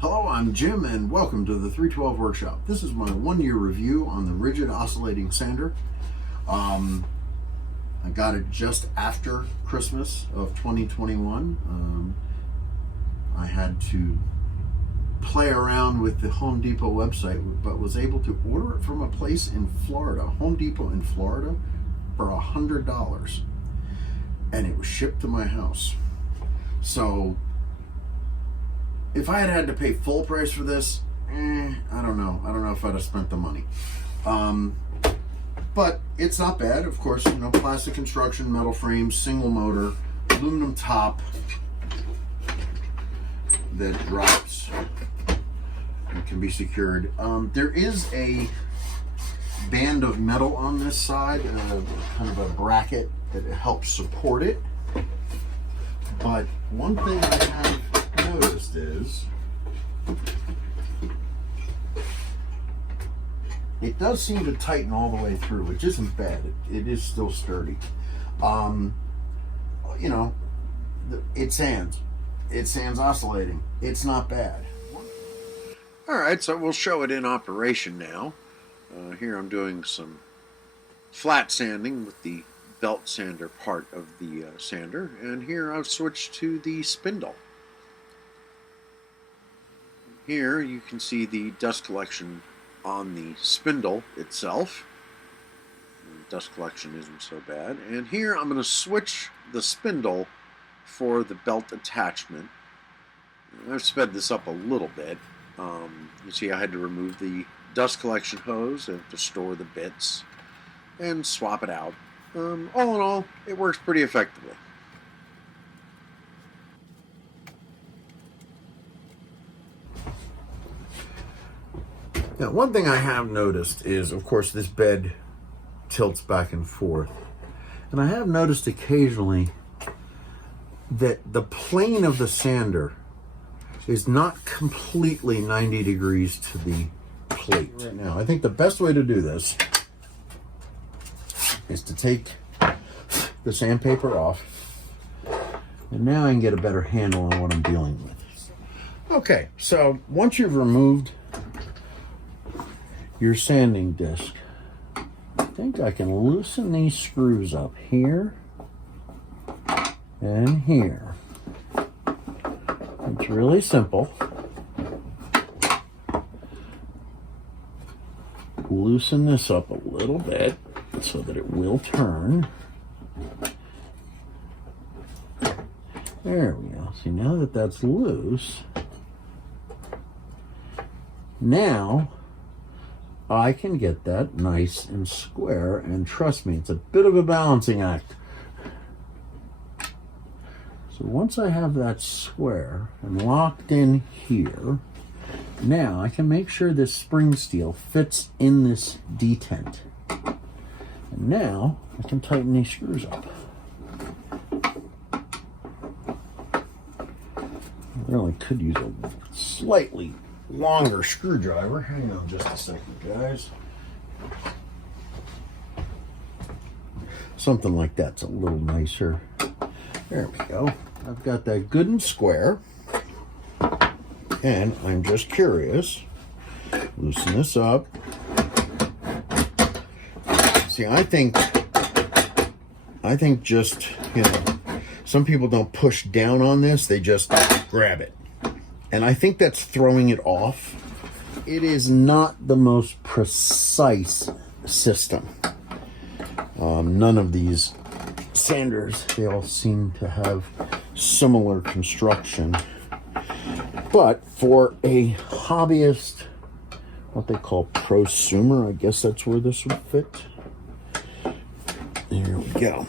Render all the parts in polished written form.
Hello, I'm Jim and welcome to the 312 Workshop. This is my one-year review on the Rigid Oscillating sander. I got it just after Christmas of 2021. I had to play around with the Home Depot website, but was able to order it from a place in Florida, Home Depot in Florida, for $100. And it was shipped to my house. So if I had to pay full price for this, I don't know. I don't know if I'd have spent the money. But it's not bad, of course. You know, plastic construction, metal frame, single motor, aluminum top that drops and can be secured. There is a band of metal on this side, kind of a bracket that helps support it. But one thing I have noticed is it does seem to tighten all the way through, which isn't bad. It is still sturdy. You know, it sands oscillating. It's not bad. All right, so we'll show it in operation now. Here I'm doing some flat sanding with the belt sander part of the sander, and here I've switched to the spindle. Here you can see the dust collection on the spindle itself. The dust collection isn't so bad. And here I'm going to switch the spindle for the belt attachment. I've sped this up a little bit. You see I had to remove the dust collection hose and to store the bits and swap it out. All in all, it works pretty effectively. Now, one thing I have noticed is, of course, this bed tilts back and forth. And I have noticed occasionally that the plane of the sander is not completely 90 degrees to the plate. Right now, I think the best way to do this is to take the sandpaper off. And now I can get a better handle on what I'm dealing with. Okay, so once you've removed your sanding disc, I think I can loosen these screws up here and here. It's really simple. Loosen this up a little bit so that it will turn. There we go. See, now that that's loose, now I can get that nice and square, and trust me, it's a bit of a balancing act. So once I have that square and locked in here, now I can make sure this spring steel fits in this detent. And now I can tighten these screws up. I really could use a slightly longer screwdriver. Hang on just a second, guys. Something like that's a little nicer. There we go. I've got that good and square. And I'm just curious. Loosen this up. See, I think just, you know, some people don't push down on this, they just grab it. And I think that's throwing it off. It is not the most precise system. None of these sanders, they all seem to have similar construction. But for a hobbyist, what they call prosumer, I guess that's where this would fit. There we go.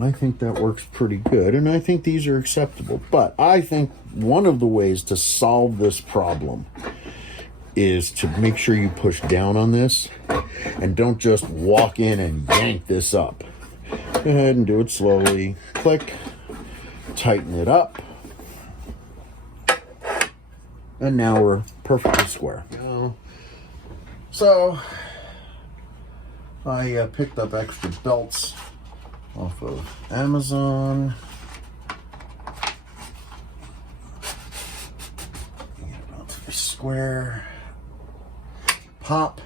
I think that works pretty good, and I think these are acceptable. But I think one of the ways to solve this problem is to make sure you push down on this and don't just walk in and yank this up. Go ahead and do it slowly. Click, tighten it up, and now we're perfectly square. So I picked up extra belts off of Amazon. Get about square, pop.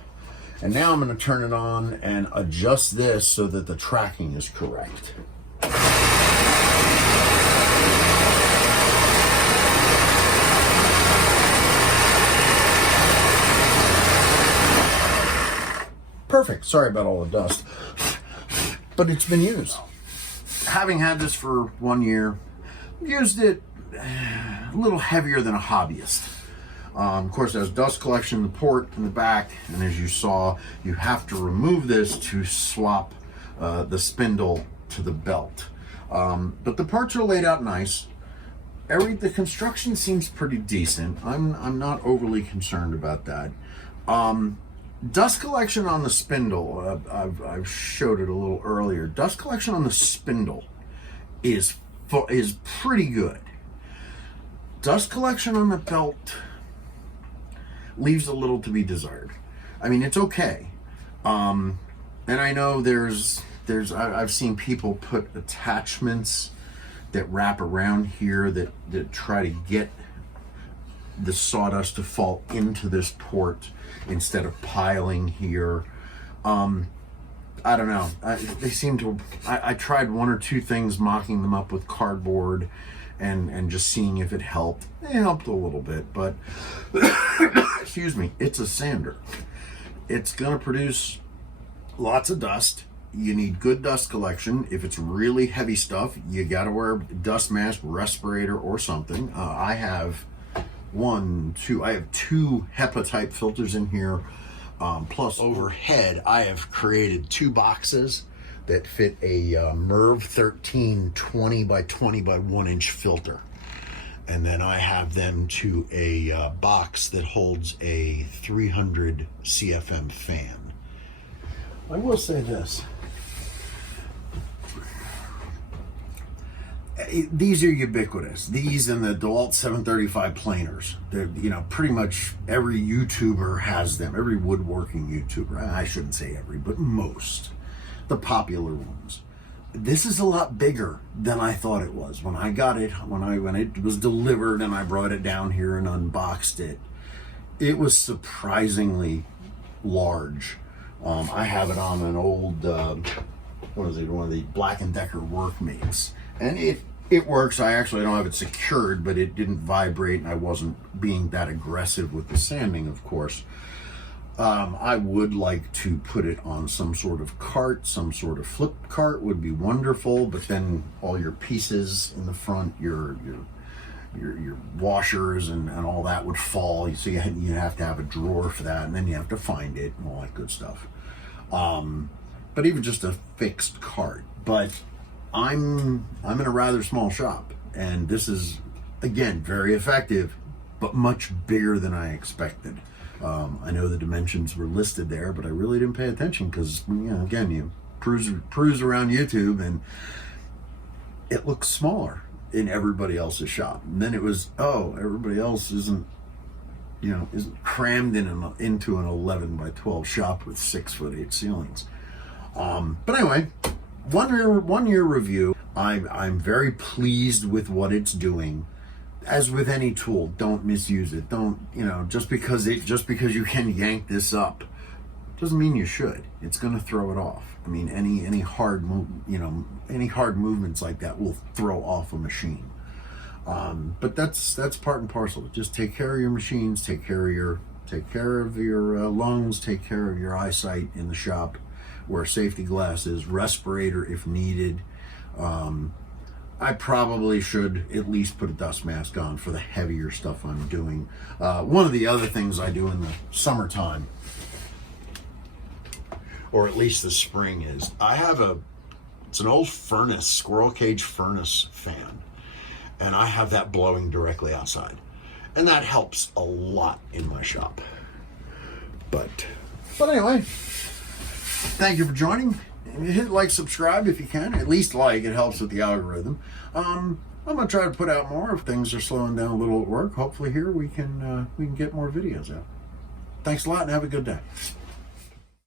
And now I'm going to turn it on and adjust this so that the tracking is correct. Perfect. Sorry about all the dust, but it's been used. Having had this for 1 year, used it a little heavier than a hobbyist. Of course, there's dust collection in the port in the back, and as you saw, you have to remove this to swap the spindle to the belt. But the parts are laid out nice. The construction seems pretty decent. I'm not overly concerned about that. Dust collection on the spindle, I've showed it a little earlier. Dust collection on the spindle is pretty good. Dust collection on the belt leaves a little to be desired. I mean, it's okay. And I know I've seen people put attachments that wrap around here that try to get the sawdust to fall into this port instead of piling here. I don't know. They seem to. I tried one or two things, mocking them up with cardboard, and just seeing if it helped. It helped a little bit, but excuse me, it's a sander. It's gonna produce lots of dust. You need good dust collection. If it's really heavy stuff, you gotta wear a dust mask, respirator, or something. I have two HEPA type filters in here. Plus overhead, I have created 2 boxes that fit a MERV 13 20 by 20 by 1 inch filter. And then I have them to a box that holds a 300 CFM fan. I will say this. These are ubiquitous. These and the DeWalt 735 planers. They're, pretty much every YouTuber has them. Every woodworking YouTuber. I shouldn't say every, but most. The popular ones. This is a lot bigger than I thought it was. When I got it, when it was delivered and I brought it down here and unboxed it, it was surprisingly large. I have it on an old, one of the Black & Decker Workmates. And it works. I don't have it secured, but it didn't vibrate, and I wasn't being that aggressive with the sanding, of course. I would like to put it on some sort of cart, some sort of flip cart would be wonderful, but then all your pieces in the front, your washers and all that would fall. So you have to have a drawer for that, and then you have to find it and all that good stuff. But even just a fixed cart. But I'm in a rather small shop, and this is, again, very effective, but much bigger than I expected. I know the dimensions were listed there, but I really didn't pay attention because, again, you cruise around YouTube and it looks smaller in everybody else's shop. And then it was, everybody else isn't crammed into an 11 by 12 shop with 6'8" ceilings. But anyway, one year review. I'm very pleased with what it's doing. As with any tool, don't misuse it. Don't, just because you can yank this up doesn't mean you should. It's going to throw it off. I mean, any hard movements like that will throw off a machine. But that's part and parcel. Just take care of your machines, take care of your lungs, take care of your eyesight in the shop. Wear safety glasses, respirator if needed. I probably should at least put a dust mask on for the heavier stuff I'm doing. One of the other things I do in the summertime, or at least the spring, is I have it's an old furnace, squirrel cage furnace fan, and I have that blowing directly outside. And that helps a lot in my shop. But anyway, thank you for joining. Hit like, subscribe if you can. At least like, it helps with the algorithm. I'm gonna try to put out more if things are slowing down a little at work. Hopefully here we can get more videos out. Thanks a lot and have a good day.